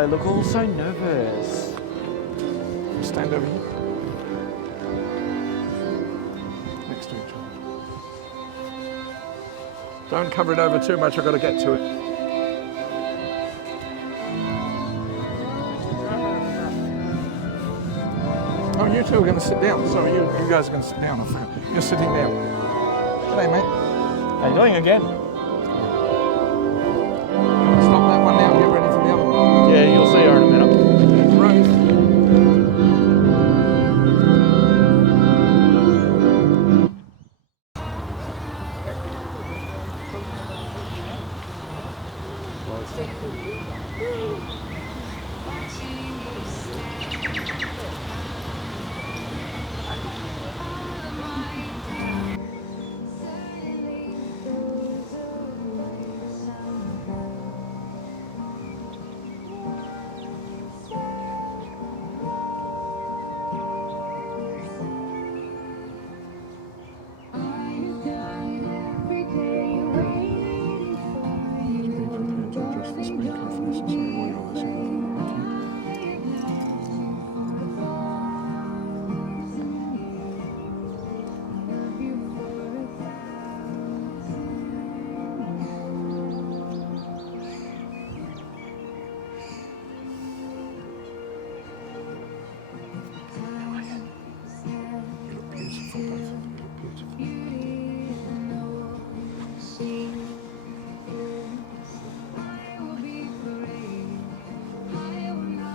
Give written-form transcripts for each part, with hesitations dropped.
They look all so nervous. Stand over here. Next to each other. Don't cover it over too much, I've got to get to it. Oh, you two are going to sit down. Sorry, you guys are going to sit down. You're sitting down. G'day, mate. How you doing again? Stop that one now and get ready for the other one. Yeah, you'll see her in a minute. Rose.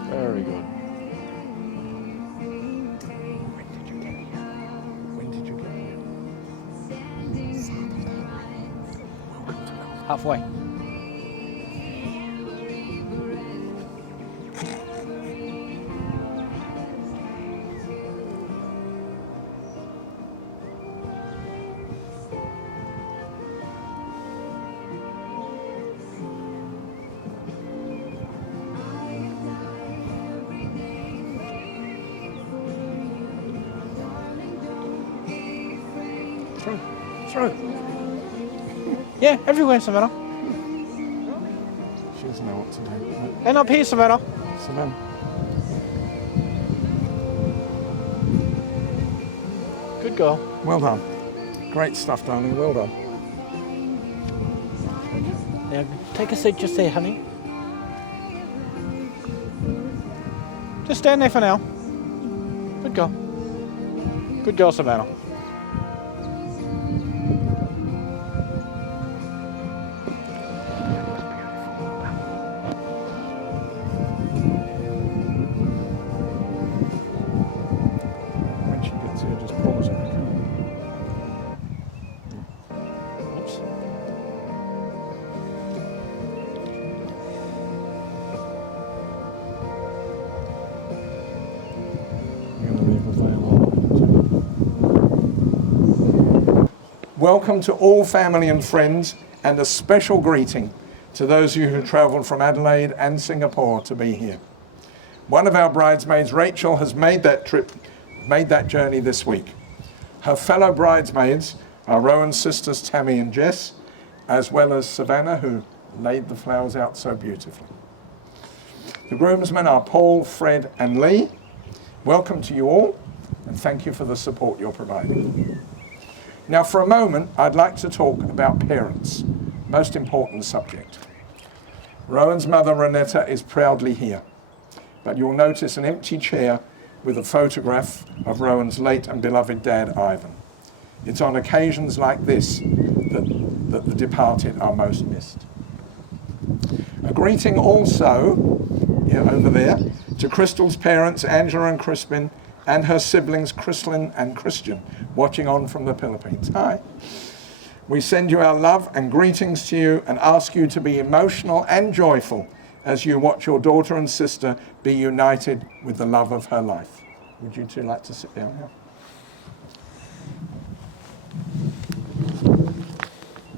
Very good. When did you get here? When did you get here? Welcome to Melbourne. Halfway. Through. Yeah, everywhere, Savannah. She doesn't know what to do. And up here, Savannah. Savannah. Good girl. Well done. Great stuff, darling. Well done. Now, take a seat just there, honey. Just stand there for now. Good girl. Good girl, Savannah. When she gets here, just pause it. Oops. Welcome to all family and friends, and a special greeting to those of you who travelled from Adelaide and Singapore to be here. One of our bridesmaids, Rachel, has made that journey this week. Her fellow bridesmaids are Rowan's sisters Tammy and Jess, as well as Savannah, who laid the flowers out so beautifully. The groomsmen are Paul, Fred and Lee. Welcome to you all, and thank you for the support you're providing. Now for a moment, I'd like to talk about parents, most important subject. Rowan's mother, Renetta, is proudly here, but you'll notice an empty chair with a photograph of Rowan's late and beloved dad, Ivan. It's on occasions like this that the departed are most missed. A greeting also, over there, to Crystal's parents, Angela and Crispin, and her siblings, Chrislyn and Christian, watching on from the Philippines. Hi. We send you our love and greetings to you and ask you to be emotional and joyful as you watch your daughter and sister be united with the love of her life. Would you two like to sit down now?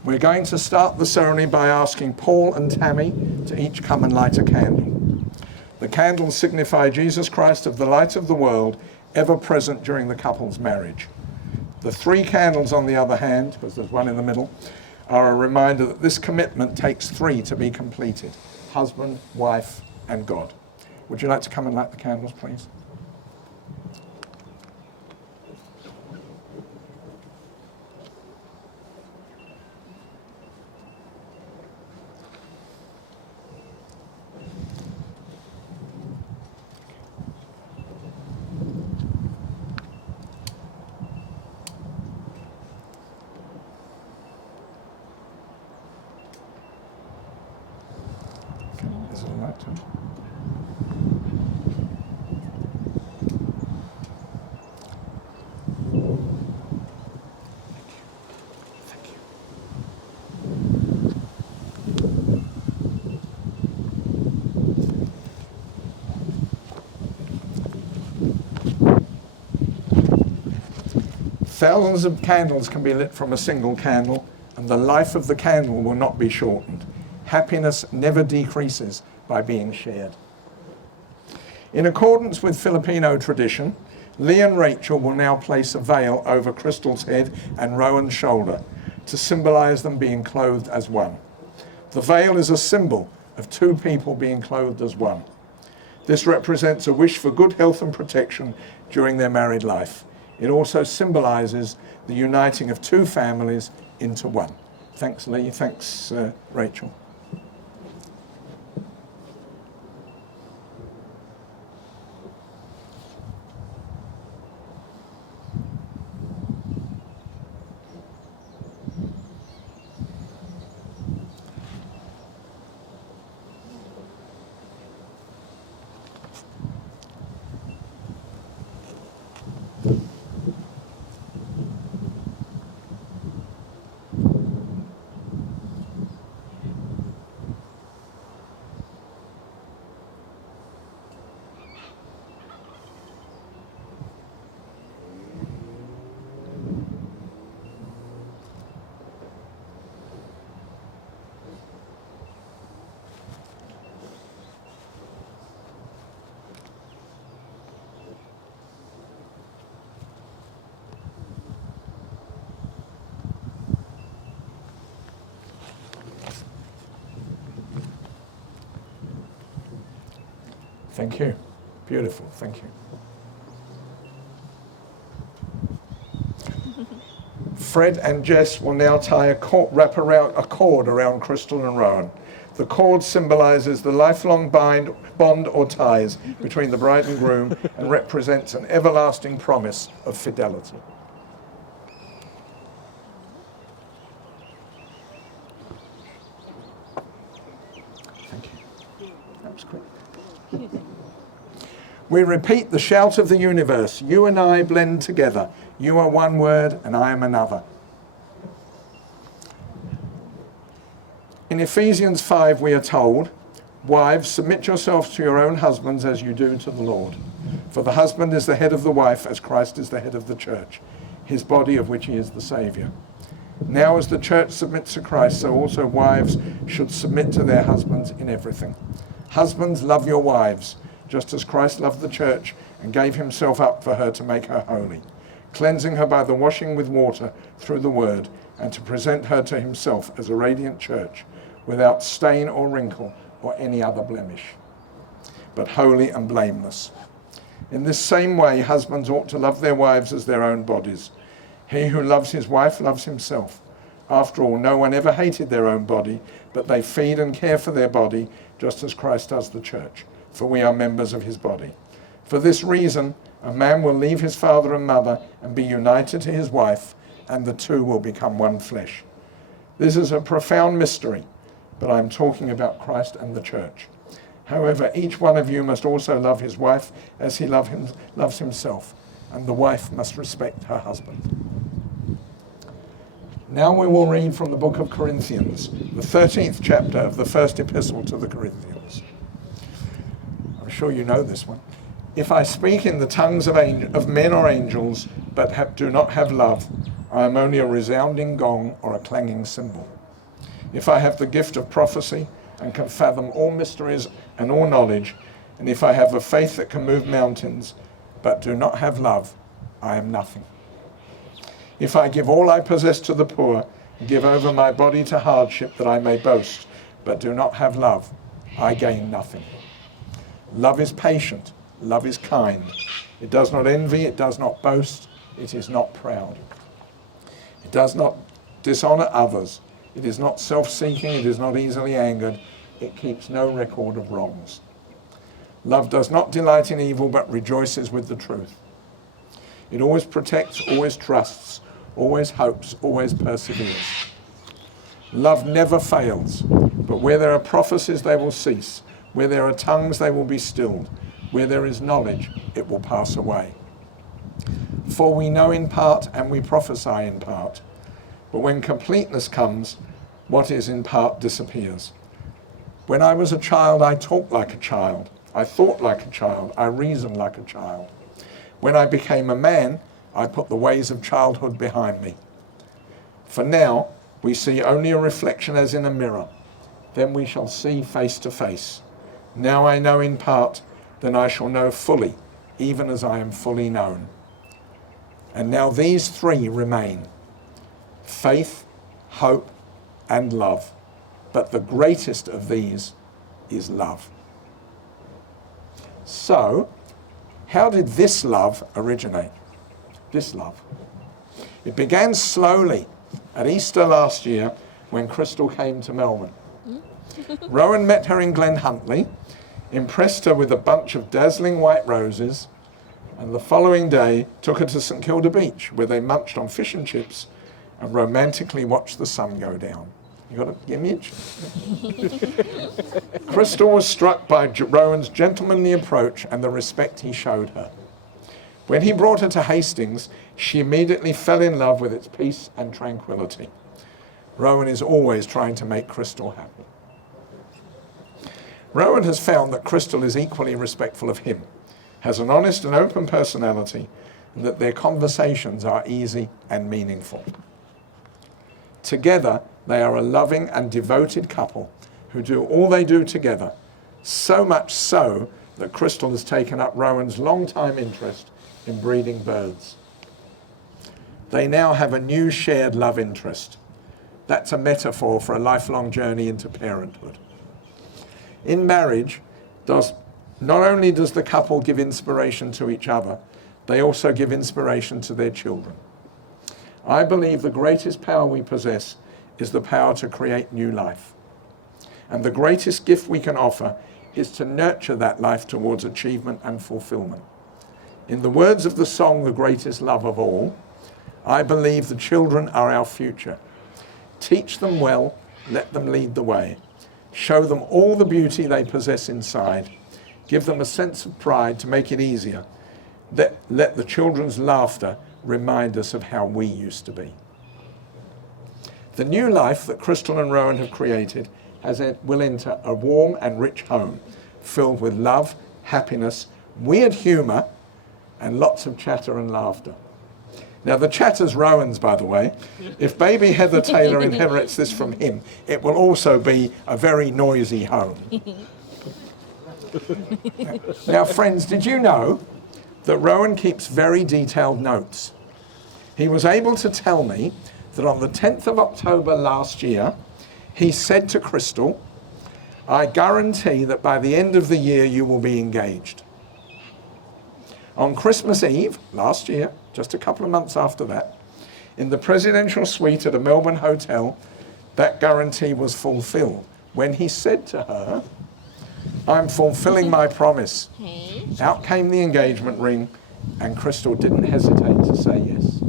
We're going to start the ceremony by asking Paul and Tammy to each come and light a candle. The candles signify Jesus Christ of the light of the world, ever present during the couple's marriage. The 3 candles, on the other hand, because there's one in the middle, are a reminder that this commitment takes 3 to be completed: husband, wife, and God. Would you like to come and light the candles, please? Is it a light too? Thank you. Thousands of candles can be lit from a single candle, and the life of the candle will not be shortened. Happiness never decreases by being shared. In accordance with Filipino tradition, Lee and Rachel will now place a veil over Crystal's head and Rowan's shoulder to symbolize them being clothed as one. The veil is a symbol of two people being clothed as one. This represents a wish for good health and protection during their married life. It also symbolizes the uniting of two families into one. Thanks, Lee. Thanks, Rachel. Thank you. Beautiful. Thank you. Fred and Jess will now tie a cord around Crystal and Rowan. The cord symbolizes the lifelong bond or ties between the bride and groom and represents an everlasting promise of fidelity. Thank you. That was quick. We repeat the shout of the universe. You and I blend together. You are one word and I am another. In Ephesians 5 we are told, wives, submit yourselves to your own husbands as you do to the Lord. For the husband is the head of the wife as Christ is the head of the church, his body of which he is the Saviour. Now as the church submits to Christ, so also wives should submit to their husbands in everything. Husbands, love your wives, just as Christ loved the church and gave himself up for her to make her holy, cleansing her by the washing with water through the word, and to present her to himself as a radiant church, without stain or wrinkle or any other blemish, but holy and blameless. In this same way, husbands ought to love their wives as their own bodies. He who loves his wife loves himself. After all, no one ever hated their own body, but they feed and care for their body, just as Christ does the church, for we are members of his body. For this reason, a man will leave his father and mother and be united to his wife, and the two will become one flesh. This is a profound mystery, but I'm talking about Christ and the church. However, each one of you must also love his wife as he loves himself, and the wife must respect her husband. Now we will read from the book of Corinthians, the 13th chapter of the first epistle to the Corinthians. I'm sure you know this one. If I speak in the tongues of men or angels, but do not have love, I am only a resounding gong or a clanging cymbal. If I have the gift of prophecy and can fathom all mysteries and all knowledge, and if I have a faith that can move mountains, but do not have love, I am nothing. If I give all I possess to the poor, and give over my body to hardship that I may boast, but do not have love, I gain nothing. Love is patient. Love is kind. It does not envy. It does not boast. It is not proud. It does not dishonor others. It is not self-seeking. It is not easily angered. It keeps no record of wrongs. Love does not delight in evil, but rejoices with the truth. It always protects, always trusts, always hopes, always perseveres. Love never fails, but where there are prophecies, they will cease. Where there are tongues, they will be stilled. Where there is knowledge, it will pass away. For we know in part and we prophesy in part. But when completeness comes, what is in part disappears. When I was a child, I talked like a child. I thought like a child. I reasoned like a child. When I became a man, I put the ways of childhood behind me. For now, we see only a reflection as in a mirror. Then we shall see face to face. Now I know in part, then I shall know fully, even as I am fully known. And now these three remain: faith, hope, and love. But the greatest of these is love. So, how did this love originate? This love. It began slowly at Easter last year when Crystal came to Melbourne. Rowan met her in Glen Huntly, impressed her with a bunch of dazzling white roses, and the following day took her to St Kilda Beach, where they munched on fish and chips and romantically watched the sun go down. You got an image? Crystal was struck by Rowan's gentlemanly approach and the respect he showed her. When he brought her to Hastings, she immediately fell in love with its peace and tranquility. Rowan is always trying to make Crystal happy. Rowan has found that Crystal is equally respectful of him, has an honest and open personality, and that their conversations are easy and meaningful. Together, they are a loving and devoted couple who do all they do together, so much so that Crystal has taken up Rowan's long-time interest in breeding birds. They now have a new shared love interest. That's a metaphor for a lifelong journey into parenthood. In marriage, not only does the couple give inspiration to each other, they also give inspiration to their children. I believe the greatest power we possess is the power to create new life. And the greatest gift we can offer is to nurture that life towards achievement and fulfillment. In the words of the song, The Greatest Love of All, I believe the children are our future. Teach them well, let them lead the way. Show them all the beauty they possess inside. Give them a sense of pride to make it easier. Let the children's laughter remind us of how we used to be. The new life that Crystal and Rowan have created will enter a warm and rich home, filled with love, happiness, weird humour, and lots of chatter and laughter. Now, the chatter's Rowan's, by the way. If baby Heather Taylor inherits this from him, it will also be a very noisy home. Now, friends, did you know that Rowan keeps very detailed notes? He was able to tell me that on the 10th of October last year, he said to Crystal, "I guarantee that by the end of the year you will be engaged." On Christmas Eve last year, just a couple of months after that, in the presidential suite at a Melbourne hotel, that guarantee was fulfilled when he said to her, "I'm fulfilling my promise." Out came the engagement ring, and Crystal didn't hesitate to say yes.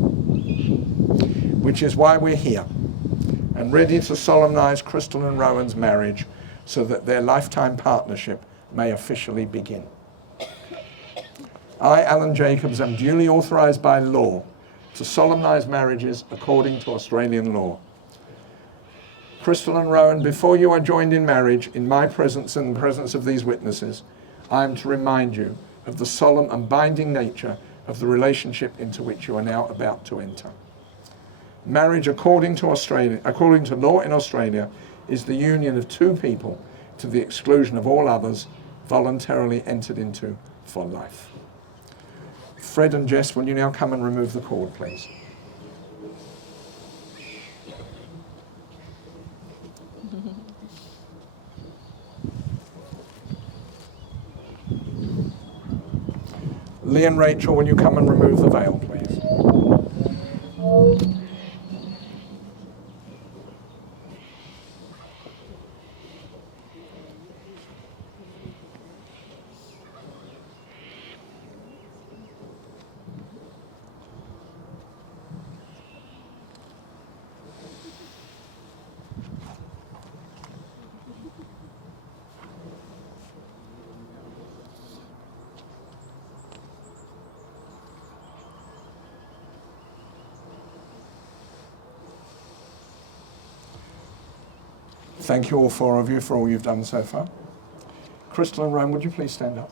Which is why we're here and ready to solemnize Crystal and Rowan's marriage so that their lifetime partnership may officially begin. I, Alan Jacobs, am duly authorised by law to solemnise marriages according to Australian law. Crystal and Rowan, before you are joined in marriage, in my presence and the presence of these witnesses, I am to remind you of the solemn and binding nature of the relationship into which you are now about to enter. Marriage, according to law in Australia, is the union of two people to the exclusion of all others, voluntarily entered into for life. Fred and Jess, will you now come and remove the cord, please? Lee and Rachel, will you come and remove the veil, please? Thank you all four of you for all you've done so far. Crystal and Rowan, would you please stand up?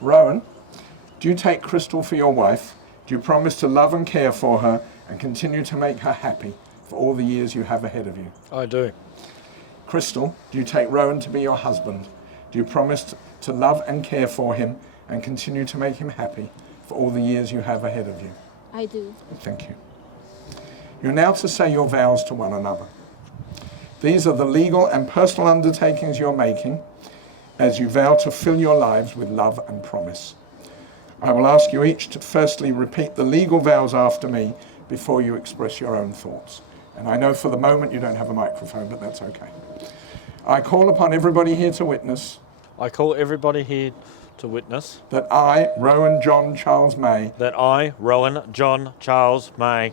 Rowan, do you take Crystal for your wife? Do you promise to love and care for her and continue to make her happy for all the years you have ahead of you? I do. Crystal, do you take Rowan to be your husband? Do you promise to love and care for him and continue to make him happy for all the years you have ahead of you? I do. Thank you. You're now to say your vows to one another. These are the legal and personal undertakings you're making as you vow to fill your lives with love and promise. I will ask you each to firstly repeat the legal vows after me before you express your own thoughts. And I know for the moment you don't have a microphone, but that's okay. I call upon everybody here to witness I call everybody here to witness that I, Rowan John Charles May, that I, Rowan John Charles May,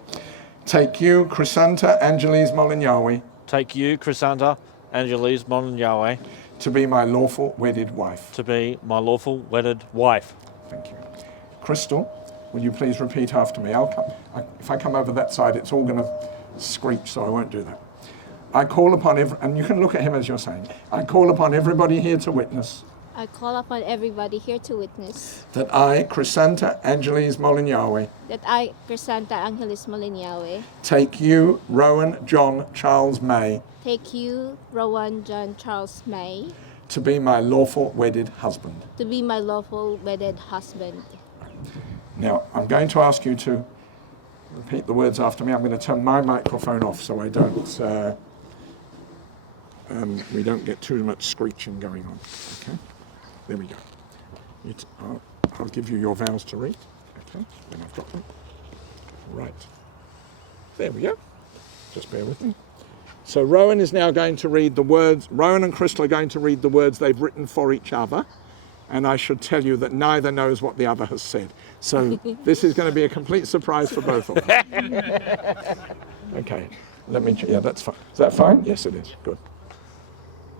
take you, Chrysanta Angeles Molinyawe, take you, Chrysanta Angeles Molinyawe, to be my lawful wedded wife. to be my lawful wedded wife. Thank you. Crystal, will you please repeat after me? If I come over that side, it's all going to screech, so I won't do that. I call upon and you can look at him as you're saying, I call upon everybody here to witness I call upon everybody here to witness that I, Chrysanta Angeles Molinyawe, that I, Crisanta Angeles Molinyawe, take you, Rowan John Charles May, take you, Rowan John Charles May, to be my lawful wedded husband. to be my lawful wedded husband. Now, I'm going to ask you to repeat the words after me. I'm going to turn my microphone off so I don't, we don't get too much screeching going on. Okay? There we go. I'll give you your vows to read. Okay? Then I've got them. Right. There we go. Just bear with me. So Rowan is now going to read the words. Rowan and Crystal are going to read the words they've written for each other. And I should tell you that neither knows what the other has said. So this is going to be a complete surprise for both of them. Okay. Yeah, that's fine. Is that fine? Yes, it is. Good.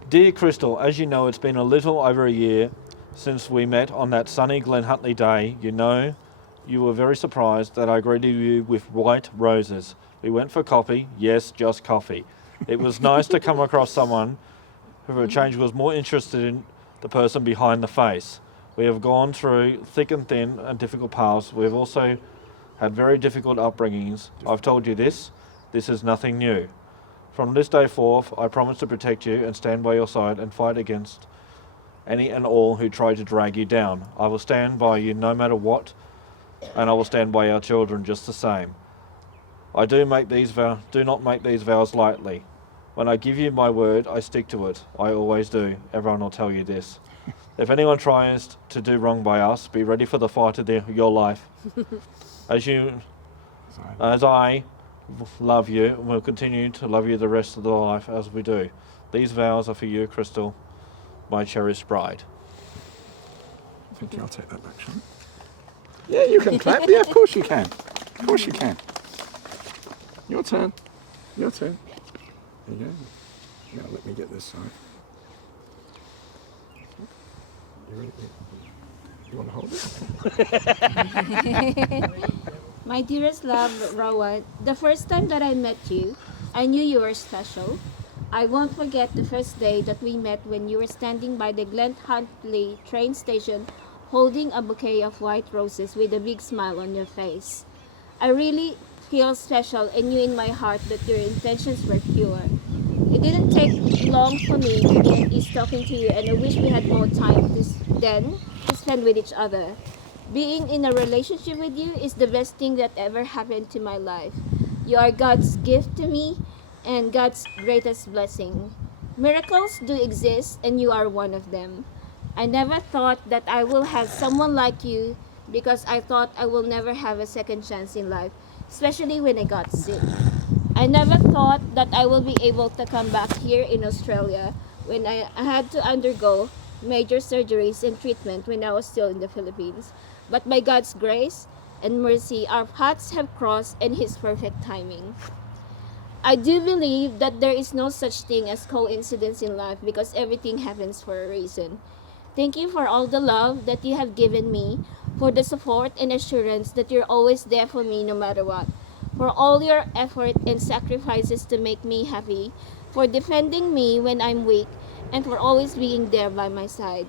Dear Crystal, as you know, it's been a little over a year since we met on that sunny Glen Huntly day. You know, you were very surprised that I greeted you with white roses. We went for coffee. Yes, just coffee. It was nice to come across someone who for a change was more interested in the person behind the face. We have gone through thick and thin and difficult paths. We have also had very difficult upbringings. I've told you this. This is nothing new. From this day forth, I promise to protect you and stand by your side and fight against any and all who try to drag you down. I will stand by you no matter what, and I will stand by our children just the same. I do not make these vows lightly. When I give you my word, I stick to it. I always do. Everyone will tell you this. If anyone tries to do wrong by us, be ready for the fight of your life. As I love you, and will continue to love you the rest of the life as we do. These vows are for you, Crystal, my cherished bride. Thank you. I'll take that back, shall I? Yeah, you can clap. Yeah, of course you can. Of course you can. Your turn. Your turn. There you go. Now let me get this side. You ready? You want to hold it? My dearest love, Rowan, the first time that I met you, I knew you were special. I won't forget the first day that we met when you were standing by the Glen Huntly train station holding a bouquet of white roses with a big smile on your face. I really feel special and knew in my heart that your intentions were pure. It didn't take long for me to get at ease talking to you, and I wish we had more time to spend with each other. Being in a relationship with you is the best thing that ever happened to my life. You are God's gift to me and God's greatest blessing. Miracles do exist and you are one of them. I never thought that I will have someone like you because I thought I will never have a second chance in life, especially when I got sick. I never thought that I will be able to come back here in Australia when I had to undergo major surgeries and treatment when I was still in the Philippines. But by God's grace and mercy, our paths have crossed in His perfect timing. I do believe that there is no such thing as coincidence in life because everything happens for a reason. Thank you for all the love that you have given me, for the support and assurance that you're always there for me no matter what, for all your effort and sacrifices to make me happy, for defending me when I'm weak, and for always being there by my side.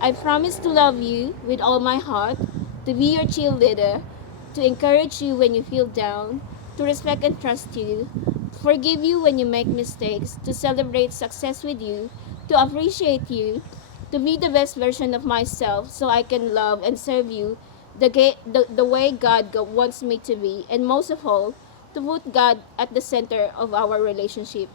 I promise to love you with all my heart, to be your cheerleader, to encourage you when you feel down, to respect and trust you, forgive you when you make mistakes, to celebrate success with you, to appreciate you, to be the best version of myself so I can love and serve you the way God wants me to be, and most of all, to put God at the center of our relationship.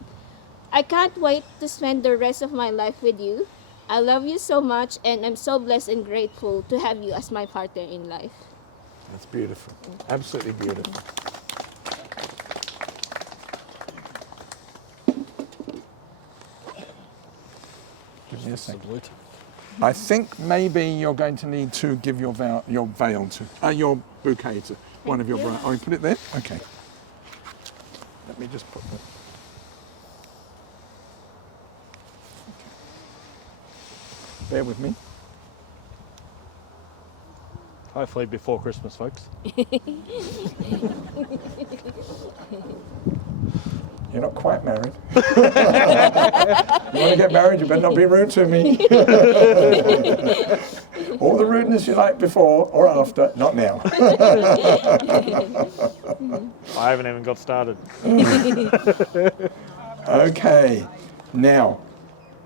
I can't wait to spend the rest of my life with you. I love you so much, and I'm so blessed and grateful to have you as my partner in life. That's beautiful. Absolutely beautiful. Give me a second. I think maybe you're going to need to give your veil to your bouquet to one of your brides. Oh, you put it there? Okay. Let me just put that. Okay. Bear with me. Hopefully before Christmas, folks. You're not quite married. You want to get married, you better not be rude to me. All the rudeness you like before or after, not now. I haven't even got started. Okay, now,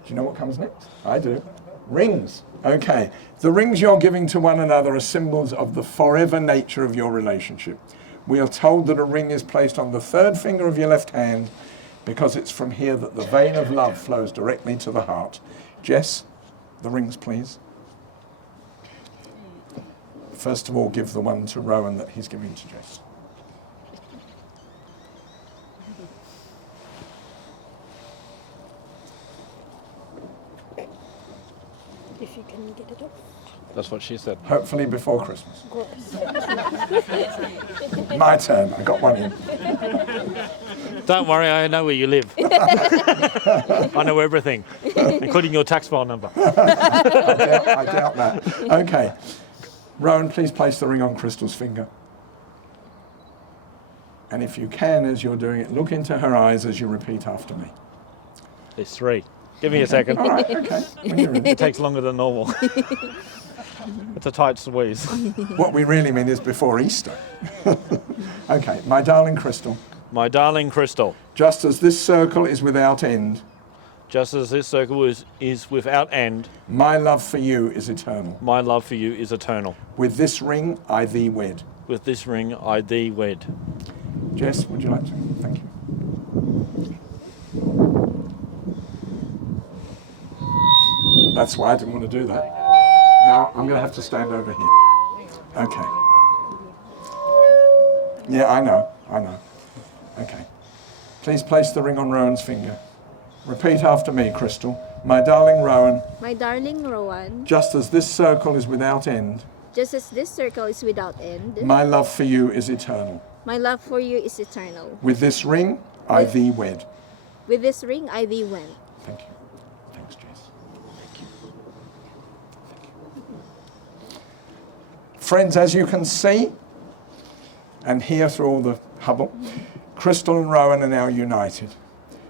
do you know what comes next? I do. Rings. Okay, the rings you're giving to one another are symbols of the forever nature of your relationship. We are told that a ring is placed on the third finger of your left hand because it's from here that the vein of love flows directly to the heart. Jess, the rings, please. First of all, give the one to Rowan that he's giving to Jess. If you can get it up. That's what she said. Hopefully before Christmas. My turn. I got one in. Don't worry, I know where you live. I know everything, including your tax file number. I doubt that. Okay. Rowan, please place the ring on Crystal's finger. And if you can, as you're doing it, look into her eyes as you repeat after me. There's 3. Give me a second. All right, okay. When you're ready. It takes longer than normal. It's a tight squeeze. What we really mean is before Easter. Okay, my darling Crystal, My darling Crystal, just as this circle is without end, just as this circle is without end, my love for you is eternal. my love for you is eternal. With this ring, I thee wed. With this ring I thee wed. Jess, would you like to? Thank you. That's why I didn't want to do that. Now I'm going to have to stand over here. Okay. Yeah, I know. Okay. Please place the ring on Rowan's finger. Repeat after me, Crystal. My darling Rowan, My darling Rowan, just as this circle is without end, just as this circle is without end, my love for you is eternal. my love for you is eternal. With this ring, I thee wed. With this ring, I thee wed. Thank you. Thanks, Jess. Thank you. Friends, as you can see and hear through all the hubble, Crystal and Rowan are now united.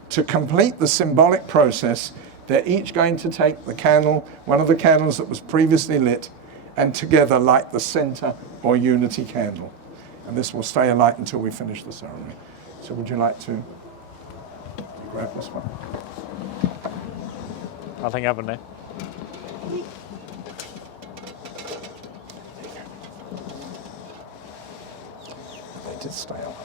To complete the symbolic process, they're each going to take the candle, one of the candles that was previously lit, and together light the center or unity candle. And this will stay alight until we finish the ceremony. So would you like to grab this one? Nothing happened there. They did stay alight.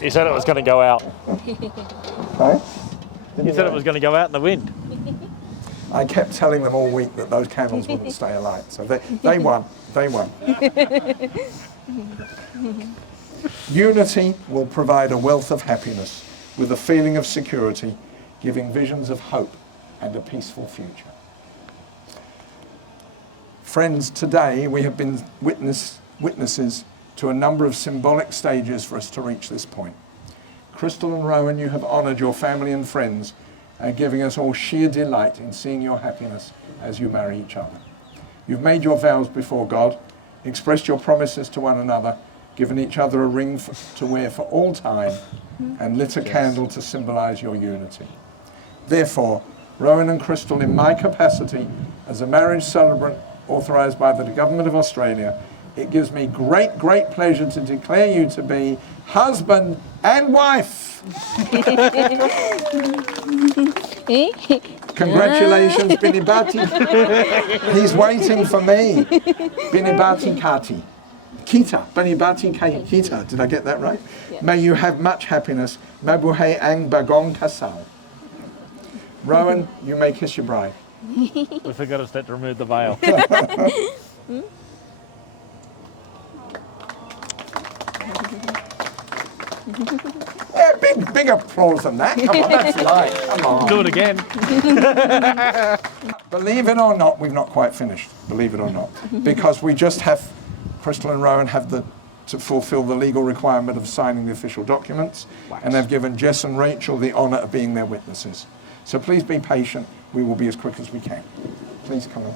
You said it was going to go out. Hey? You said it was going to go out in the wind. I kept telling them all week that those candles wouldn't stay alight, so they won. They won. Unity will provide a wealth of happiness with a feeling of security, giving visions of hope and a peaceful future. Friends, today we have been witnesses to a number of symbolic stages for us to reach this point. Crystal and Rowan, you have honoured your family and friends, giving us all sheer delight in seeing your happiness as you marry each other. You've made your vows before God, expressed your promises to one another, given each other a ring to wear for all time, and lit a candle to symbolise your unity. Therefore, Rowan and Crystal, in my capacity as a marriage celebrant authorised by the Government of Australia, it gives me great, great pleasure to declare you to be husband and wife. Congratulations, Binibati. He's waiting for me. Binibati Kati. Kita. Binibati Kita. Did I get that right? Yeah. May you have much happiness. Mabuhay ang bagong kasal. Rowan, you may kiss your bride. We forgot us to remove the veil. Yeah, big applause than that. Come on, that's light. Come on. Do it again. Believe it or not, we've not quite finished. Believe it or not, because we just have Crystal and Rowan have to fulfil the legal requirement of signing the official documents, and they've given Jess and Rachel the honour of being their witnesses. So please be patient. We will be as quick as we can. Please come on.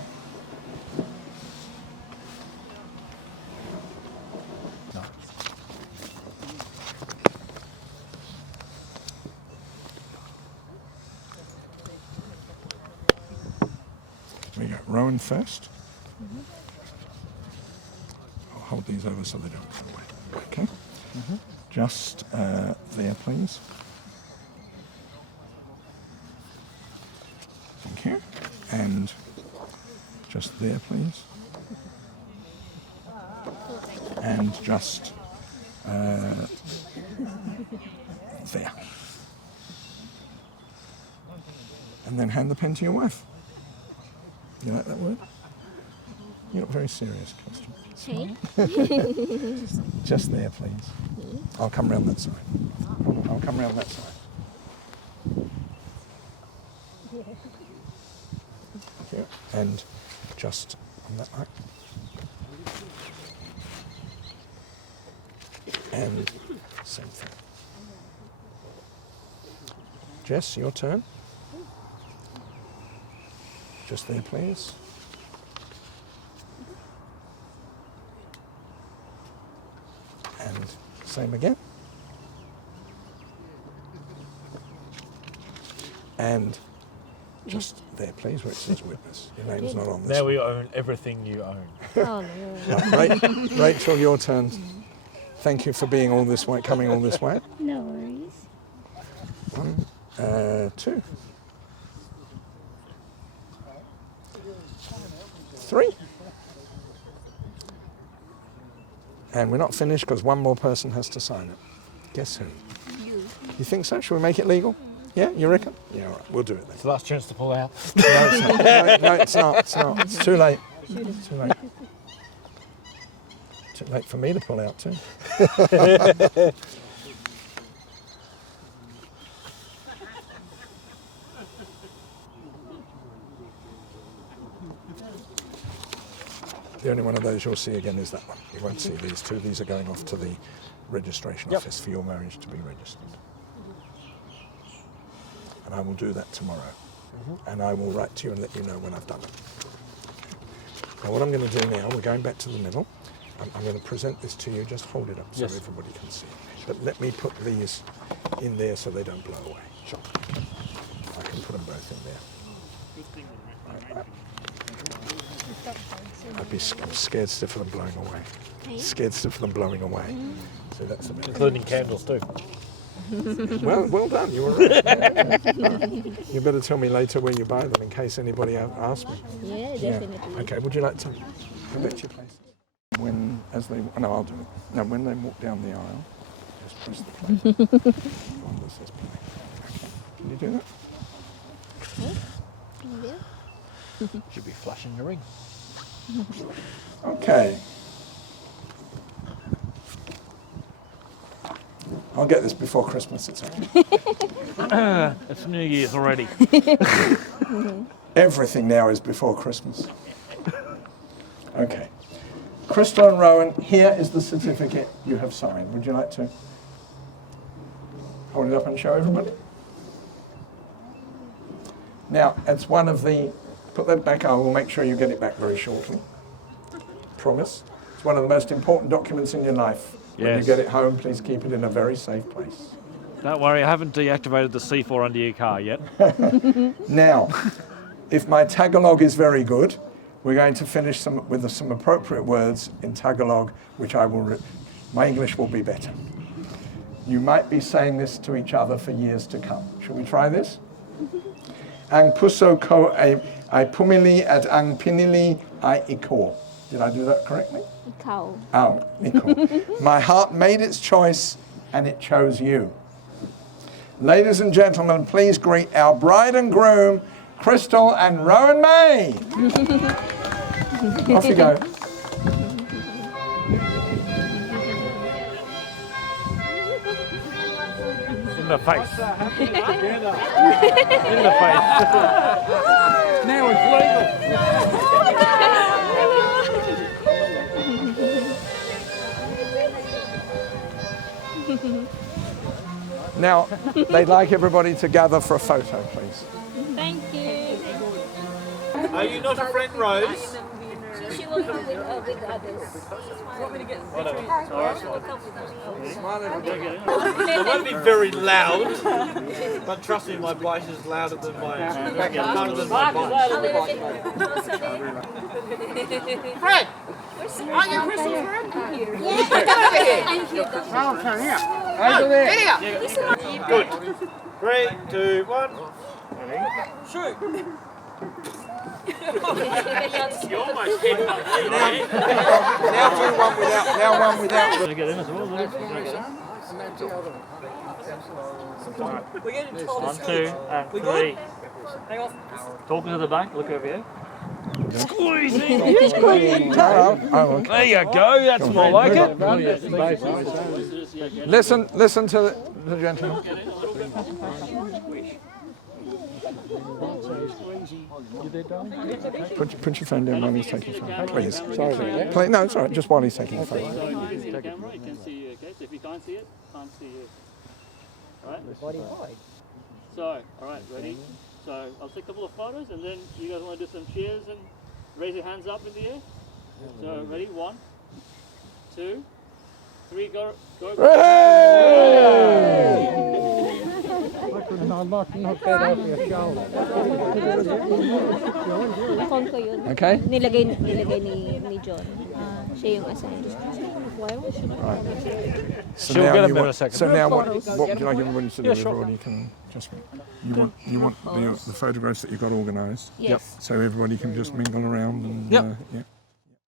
There you go. Rowan first. I'll hold these over so they don't go away. Okay. Just there, please. Thank you. And just there, please. And just there. And then hand the pen to your wife. You like that word? You look very serious, Kirsten. Just there, please. I'll come round that side. I'll come round that side. Here. And just on that line. And same thing. Jess, your turn. Just there, please. And same again. And just there, please, where it says witness. Your name's not on this. Now we own everything you own. Oh, no. Rachel, your turn. Thank you for being all this way, coming all this way. No worries. 1, 2, 3. And we're not finished because one more person has to sign it. Guess who? You think so? Should we make it legal? Yeah, you reckon? Yeah, all right, we'll do it then. It's the last chance to pull out. No, it's not. No, it's not. It's not. It's too late. It's too late. Too late for me to pull out too. The only one of those you'll see again is that one. You won't see these two. These are going off to the registration office for your marriage to be registered. And I will do that tomorrow. And I will write to you and let you know when I've done it. Now what I'm going to do now, we're going back to the middle. I'm going to present this to you. Just hold it up so everybody can see. But let me put these in there so they don't blow away. Sure. I can put them both in there. Right. I'm scared stiff of them blowing away. Scared stiff of them blowing away. So that's a bit. Including candles too. Well done. You were right. You better tell me later where you buy them in case anybody asks me. Yeah, definitely. Okay. Would you like to go back to your place? I'll do it. Now, when they walk down the aisle, just press the play. One that says play. Okay. Can you do that? Should be flushing your ring. Okay. I'll get this before Christmas, it's okay. It's New Year's already. Everything now is before Christmas. Okay. Crystal and Rowan, here is the certificate you have signed. Would you like to hold it up and show everybody? Now, it's one of the, put that back, I will make sure you get it back very shortly. Promise. It's one of the most important documents in your life. When you Yes. get it home, please keep it in a very safe place. Don't worry, I haven't deactivated the C4 under your car yet. Now, if my Tagalog is very good, we're going to finish with some appropriate words in Tagalog, which my English will be better. You might be saying this to each other for years to come. Shall we try this? Ang puso ko ay pumili at ang pinili ay ikaw. Did I do that correctly? Ikaw. Oh, ikaw. My heart made its choice and it chose you. Ladies and gentlemen, please greet our bride and groom, Crystal and Rowan May. Off you go. In the face. In the face. Now it's legal. Now, they'd like everybody to gather for a photo, please. Thank you. Are you not a friend, Rose? She will come with others. I won't be very loud, but trust me, my bite is louder than my bite. Fred! Are you Crystal's friend? I'm here. Over there. Video! Good. 3, 2, 1. Shoot. You almost hit me. Now do one without. Now one without. Get in as well, then. 1, 2, and 3. Talking to the back, look over here. Squeezing! Oh, okay. There you go, that's more like it. Listen to the gentleman. Put your phone down while he's taking a photo, please. Sorry. No, it's all right. Just while he's taking a photo. Camera, it can see you, okay? So if you can't see it, can't see you. Alright? So, alright, ready? So I'll take a couple of photos and then you guys want to do some cheers and raise your hands up in the air? So ready? 1, 2, 3, go. Phone ko yun. Okay. Nilagay ni John. Siya yung assigned. So She'll now get a you minute, want- a second. So now, what would you like everybody to do? Yeah, sure. Everybody can just. You want the photographs that you've got organised. Yes. So everybody can just mingle around and. Yep. Yeah.